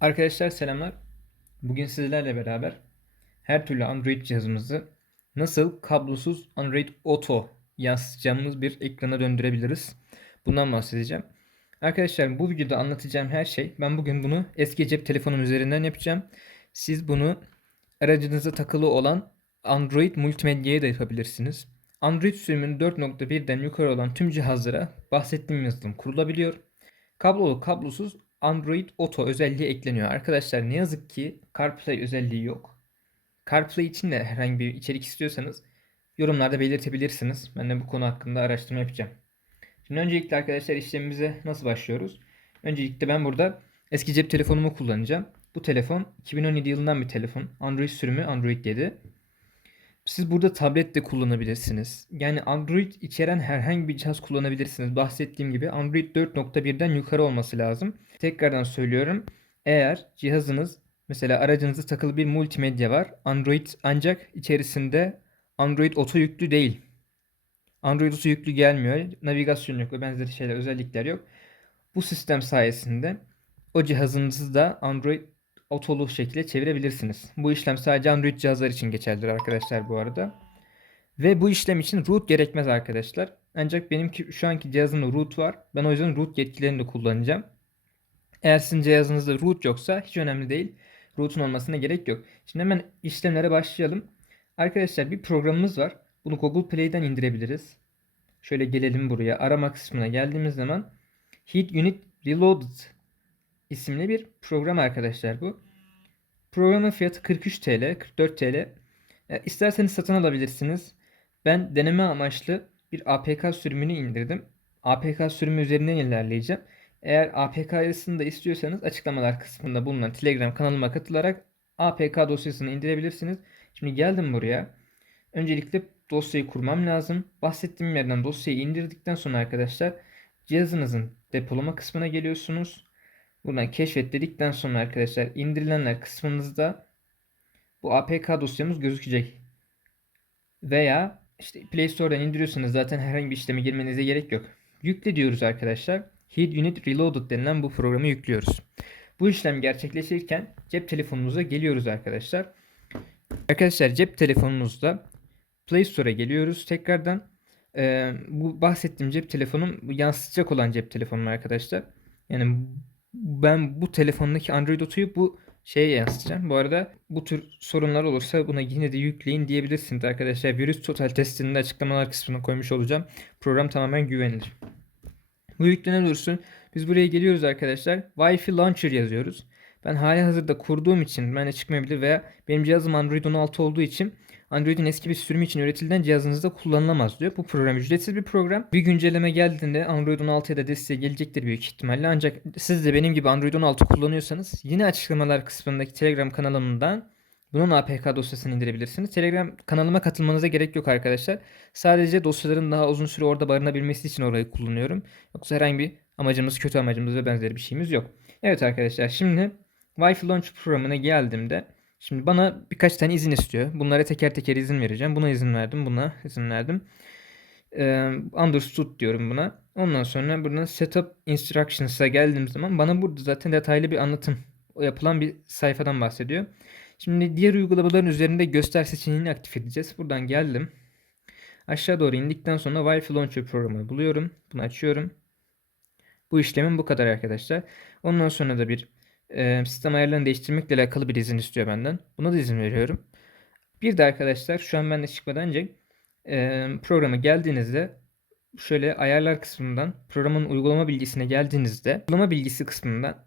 Arkadaşlar selamlar. Bugün sizlerle beraber her türlü Android cihazımızı nasıl kablosuz Android Auto yansıtacağımız bir ekrana döndürebiliriz. Bundan bahsedeceğim. Arkadaşlar bu videoda anlatacağım her şey ben bugün bunu eski cep telefonum üzerinden yapacağım. Siz bunu aracınıza takılı olan Android multimedyaya da yapabilirsiniz. Android sürümünün 4.1'den yukarı olan tüm cihazlara bahsettiğim yazılım kurulabiliyor. Kablolu kablosuz Android Auto özelliği ekleniyor. Arkadaşlar ne yazık ki CarPlay özelliği yok. CarPlay için de herhangi bir içerik istiyorsanız yorumlarda belirtebilirsiniz. Ben de bu konu hakkında araştırma yapacağım. Şimdi öncelikle arkadaşlar işlemimize nasıl başlıyoruz? Öncelikle ben burada eski cep telefonumu kullanacağım. Bu telefon 2017 yılından bir telefon. Android sürümü Android 7. Siz burada tablet de kullanabilirsiniz. Yani Android içeren herhangi bir cihaz kullanabilirsiniz. Bahsettiğim gibi Android 4.1'den yukarı olması lazım. Tekrardan söylüyorum. Eğer cihazınız mesela aracınızda takılı bir multimedya var. Android ancak içerisinde Android Auto yüklü değil. Android Auto yüklü gelmiyor. Navigasyon yok ve benzeri şeyler, özellikler yok. Bu sistem sayesinde o cihazınızı da Android otolu şekilde çevirebilirsiniz. Bu işlem sadece Android cihazlar için geçerlidir arkadaşlar bu arada. Ve bu işlem için root gerekmez arkadaşlar. Ancak benimki şu anki cihazımda root var. Ben o yüzden root yetkilerini de kullanacağım. Eğer sizin cihazınızda root yoksa hiç önemli değil. Root'un olmasına gerek yok. Şimdi hemen işlemlere başlayalım. Arkadaşlar bir programımız var. Bunu Google Play'den indirebiliriz. Şöyle gelelim buraya. Arama kısmına geldiğimiz zaman Heat Unit Reloaded isimli bir program arkadaşlar bu. Programın fiyatı 43 TL, 44 TL. E, isterseniz satın alabilirsiniz. Ben deneme amaçlı bir APK sürümünü indirdim. APK sürümü üzerinden ilerleyeceğim. Eğer APK'sını da istiyorsanız açıklamalar kısmında bulunan Telegram kanalıma katılarak APK dosyasını indirebilirsiniz. Şimdi geldim buraya. Öncelikle dosyayı kurmam lazım. Bahsettiğim yerden dosyayı indirdikten sonra arkadaşlar cihazınızın depolama kısmına geliyorsunuz. Buradan keşfet dedikten sonra arkadaşlar indirilenler kısmınızda bu APK dosyamız gözükecek. Veya işte Play Store'dan indiriyorsanız zaten herhangi bir işleme girmenize gerek yok. Yükle diyoruz arkadaşlar. Heat Unit Reloaded denilen bu programı yüklüyoruz. Bu işlem gerçekleşirken cep telefonumuza geliyoruz arkadaşlar. Arkadaşlar cep telefonunuzda Play Store'a geliyoruz. Tekrardan e, bu bahsettiğim cep telefonum yansıtacak olan cep telefonum arkadaşlar. Yani ben bu telefondaki Android Auto'yu bu şeye yansıtacağım. Bu arada bu tür sorunlar olursa buna yine de yükleyin diyebilirsiniz arkadaşlar. Virüs Total testini de açıklamalar kısmına koymuş olacağım. Program tamamen güvenilir. Bu yüklene dursun. Biz buraya geliyoruz arkadaşlar. Wi-Fi Launcher yazıyoruz. Ben hali hazırda kurduğum için bende çıkmayabilir veya benim cihazım Android 16 olduğu için Android'in eski bir sürümü için üretilen cihazınızda kullanılamaz diyor. Bu program ücretsiz bir program. Bir güncelleme geldiğinde Android 16'ya da desteği gelecektir büyük ihtimalle. Ancak siz de benim gibi Android 16 kullanıyorsanız yine açıklamalar kısmındaki Telegram kanalımdan bunun APK dosyasını indirebilirsiniz. Telegram kanalıma katılmanıza gerek yok arkadaşlar. Sadece dosyaların daha uzun süre orada barınabilmesi için orayı kullanıyorum. Yoksa herhangi bir amacımız, kötü amacımız ve benzeri bir şeyimiz yok. Evet arkadaşlar şimdi Wi-Fi Launch programına geldiğimde Şimdi bana birkaç tane izin istiyor. Bunlara teker teker izin vereceğim. Buna izin verdim. Buna izin verdim. Ee, understood diyorum buna. Ondan sonra buradan setup instructions'a geldiğim zaman bana burada zaten detaylı bir anlatım yapılan bir sayfadan bahsediyor. Şimdi diğer uygulamaların üzerinde göster seçeneğini aktif edeceğiz. Buradan geldim. Aşağı doğru indikten sonra Wi-Fi Launcher programını buluyorum. Bunu açıyorum. Bu işlemin bu kadar arkadaşlar. Ondan sonra da bir e, sistem ayarlarını değiştirmekle alakalı bir izin istiyor benden. Buna da izin veriyorum. Bir de arkadaşlar şu an bende çıkmadan önce e, programa geldiğinizde şöyle ayarlar kısmından programın uygulama bilgisine geldiğinizde uygulama bilgisi kısmından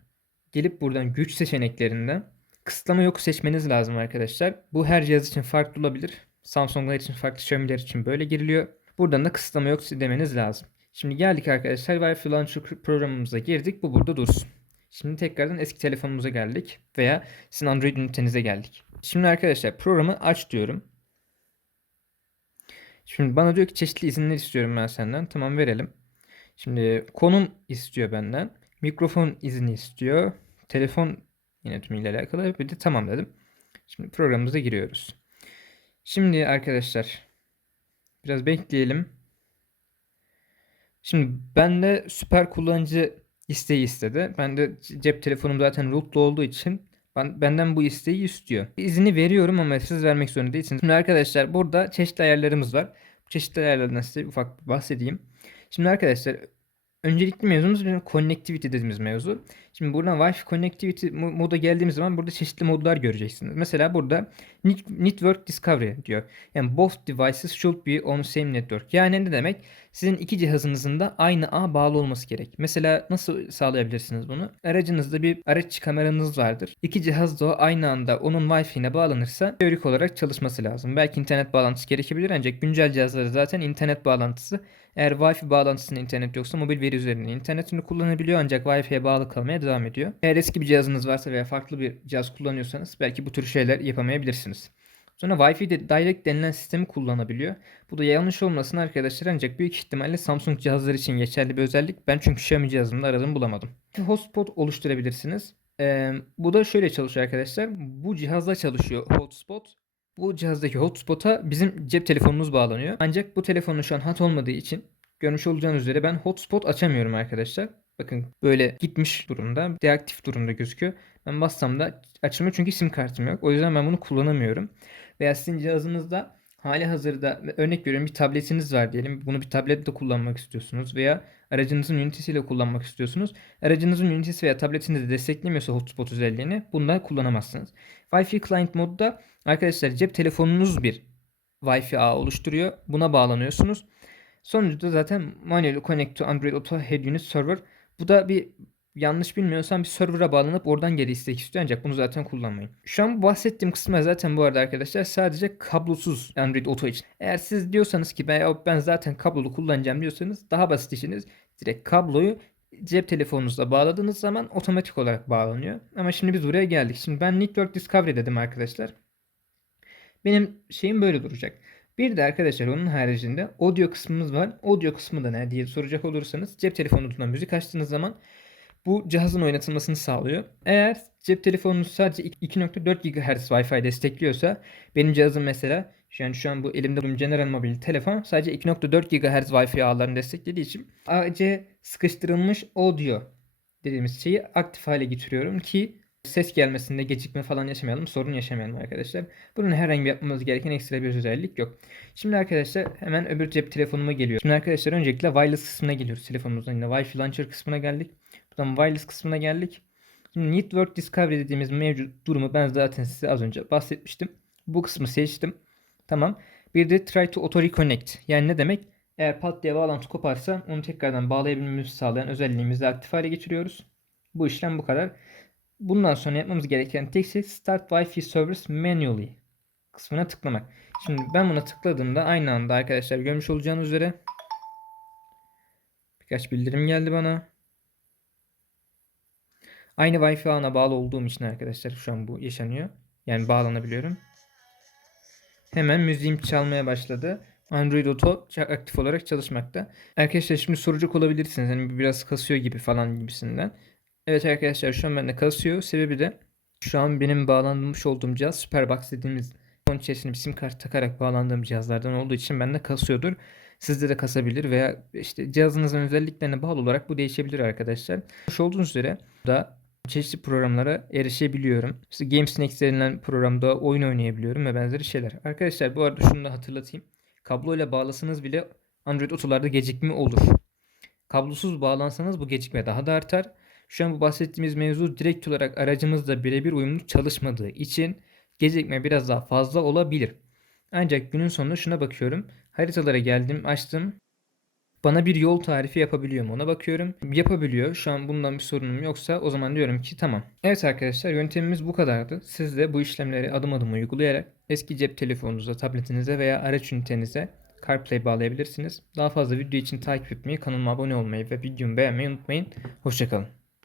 gelip buradan güç seçeneklerinden kısıtlama yok seçmeniz lazım arkadaşlar. Bu her cihaz için farklı olabilir. Samsung'lar için farklı, Xiaomi'ler için böyle giriliyor. Buradan da kısıtlama yok demeniz lazım. Şimdi geldik arkadaşlar Wi-Fi Launcher programımıza girdik. Bu burada dursun. Şimdi tekrardan eski telefonumuza geldik veya sizin Android ünitenize geldik. Şimdi arkadaşlar programı aç diyorum. Şimdi bana diyor ki çeşitli izinler istiyorum ben senden. Tamam verelim. Şimdi konum istiyor benden. Mikrofon izni istiyor. Telefon yönetimiyle alakalı. Bir de tamam dedim. Şimdi programımıza giriyoruz. Şimdi arkadaşlar biraz bekleyelim. Şimdi bende süper kullanıcı isteği istedi. Ben de cep telefonum zaten rootlu olduğu için ben, benden bu isteği istiyor. İzini veriyorum ama siz vermek zorunda değilsiniz. Şimdi arkadaşlar burada çeşitli ayarlarımız var. Bu çeşitli ayarlardan size ufak bahsedeyim. Şimdi arkadaşlar öncelikli mevzumuz bir connectivity dediğimiz mevzu. Şimdi buradan Wi-Fi connectivity mo- moda geldiğimiz zaman burada çeşitli modlar göreceksiniz. Mesela burada net- network discovery diyor. Yani both devices should be on same network. Yani ne demek? Sizin iki cihazınızın da aynı ağ bağlı olması gerek. Mesela nasıl sağlayabilirsiniz bunu? Aracınızda bir araç kameranız vardır. İki cihaz da aynı anda onun Wi-Fi'ne bağlanırsa teorik olarak çalışması lazım. Belki internet bağlantısı gerekebilir ancak güncel cihazlarda zaten internet bağlantısı eğer Wi-Fi bağlantısında internet yoksa mobil veri üzerinden internetini kullanabiliyor ancak Wi-Fi'ye bağlı kalmaya devam ediyor. Eğer eski bir cihazınız varsa veya farklı bir cihaz kullanıyorsanız belki bu tür şeyler yapamayabilirsiniz. Sonra Wi-Fi'de Direct denilen sistemi kullanabiliyor. Bu da yanlış olmasın arkadaşlar ancak büyük ihtimalle Samsung cihazlar için geçerli bir özellik. Ben çünkü Xiaomi cihazımda aradım bulamadım. Hotspot oluşturabilirsiniz. Ee, bu da şöyle çalışıyor arkadaşlar. Bu cihazda çalışıyor hotspot. Bu cihazdaki hotspot'a bizim cep telefonumuz bağlanıyor. Ancak bu telefonun şu an hat olmadığı için görmüş olacağınız üzere ben hotspot açamıyorum arkadaşlar. Bakın böyle gitmiş durumda, deaktif durumda gözüküyor. Ben bassam da açılmıyor çünkü sim kartım yok. O yüzden ben bunu kullanamıyorum. Veya sizin cihazınızda hali hazırda örnek veriyorum bir tabletiniz var diyelim. Bunu bir tabletle kullanmak istiyorsunuz veya aracınızın ünitesiyle kullanmak istiyorsunuz. Aracınızın ünitesi veya tabletiniz de desteklemiyorsa hotspot özelliğini bunda kullanamazsınız. Wi-Fi Client modda arkadaşlar cep telefonunuz bir Wi-Fi ağı oluşturuyor. Buna bağlanıyorsunuz. Sonuçta zaten Manually Connect to Android Auto Head Unit Server. Bu da bir yanlış bilmiyorsam bir server'a bağlanıp oradan geri istek istiyor ancak bunu zaten kullanmayın. Şu an bahsettiğim kısımlar zaten bu arada arkadaşlar sadece kablosuz Android Auto için. Eğer siz diyorsanız ki ben, ben zaten kablolu kullanacağım diyorsanız daha basit işiniz direkt kabloyu cep telefonunuzla bağladığınız zaman otomatik olarak bağlanıyor. Ama şimdi biz buraya geldik. Şimdi ben Network Discovery dedim arkadaşlar. Benim şeyim böyle duracak. Bir de arkadaşlar onun haricinde audio kısmımız var. Audio kısmı da ne diye soracak olursanız cep telefonunuzdan müzik açtığınız zaman bu cihazın oynatılmasını sağlıyor. Eğer cep telefonunuz sadece 2.4 GHz Wi-Fi destekliyorsa benim cihazım mesela an şu an bu elimde bulunduğum General Mobile telefon sadece 2.4 GHz Wi-Fi ağlarını desteklediği için AC sıkıştırılmış audio dediğimiz şeyi aktif hale getiriyorum ki ses gelmesinde gecikme falan yaşamayalım, sorun yaşamayalım arkadaşlar. Bunun herhangi yapmamız gereken ekstra bir özellik yok. Şimdi arkadaşlar hemen öbür cep telefonuma geliyor. Şimdi arkadaşlar öncelikle wireless kısmına geliyoruz telefonumuzdan. Yine Wi-Fi Launcher kısmına geldik. Buradan wireless kısmına geldik. Şimdi Network Discovery dediğimiz mevcut durumu ben zaten size az önce bahsetmiştim. Bu kısmı seçtim. Tamam. Bir de Try to Auto Reconnect. Yani ne demek? Eğer pat diye bağlantı koparsa onu tekrardan bağlayabilmemizi sağlayan özelliğimizi aktif hale getiriyoruz. Bu işlem bu kadar. Bundan sonra yapmamız gereken tek şey Start Wi-Fi Service Manually kısmına tıklamak. Şimdi ben buna tıkladığımda aynı anda arkadaşlar görmüş olacağınız üzere birkaç bildirim geldi bana. Aynı Wi-Fi ağına bağlı olduğum için arkadaşlar şu an bu yaşanıyor. Yani bağlanabiliyorum. Hemen müziğim çalmaya başladı. Android Auto aktif olarak çalışmakta. Arkadaşlar şimdi soracak olabilirsiniz. Hani biraz kasıyor gibi falan gibisinden. Evet arkadaşlar şu an bende kasıyor. Sebebi de şu an benim bağlanmış olduğum cihaz Superbox dediğimiz onun içerisine bir sim kart takarak bağlandığım cihazlardan olduğu için bende kasıyordur. Sizde de kasabilir veya işte cihazınızın özelliklerine bağlı olarak bu değişebilir arkadaşlar. Hoş olduğunuz üzere da çeşitli programlara erişebiliyorum. İşte GameSnacks denilen programda oyun oynayabiliyorum ve benzeri şeyler. Arkadaşlar bu arada şunu da hatırlatayım. Kablo ile bağlasanız bile Android Auto'larda gecikme olur. Kablosuz bağlansanız bu gecikme daha da artar. Şu an bu bahsettiğimiz mevzu direkt olarak aracımızla birebir uyumlu çalışmadığı için gecikme biraz daha fazla olabilir. Ancak günün sonunda şuna bakıyorum. Haritalara geldim, açtım. Bana bir yol tarifi yapabiliyor mu? Ona bakıyorum. Yapabiliyor. Şu an bundan bir sorunum yoksa o zaman diyorum ki tamam. Evet arkadaşlar yöntemimiz bu kadardı. Siz de bu işlemleri adım adım uygulayarak eski cep telefonunuza, tabletinize veya araç ünitenize CarPlay bağlayabilirsiniz. Daha fazla video için takip etmeyi, kanalıma abone olmayı ve videomu beğenmeyi unutmayın. Hoşçakalın.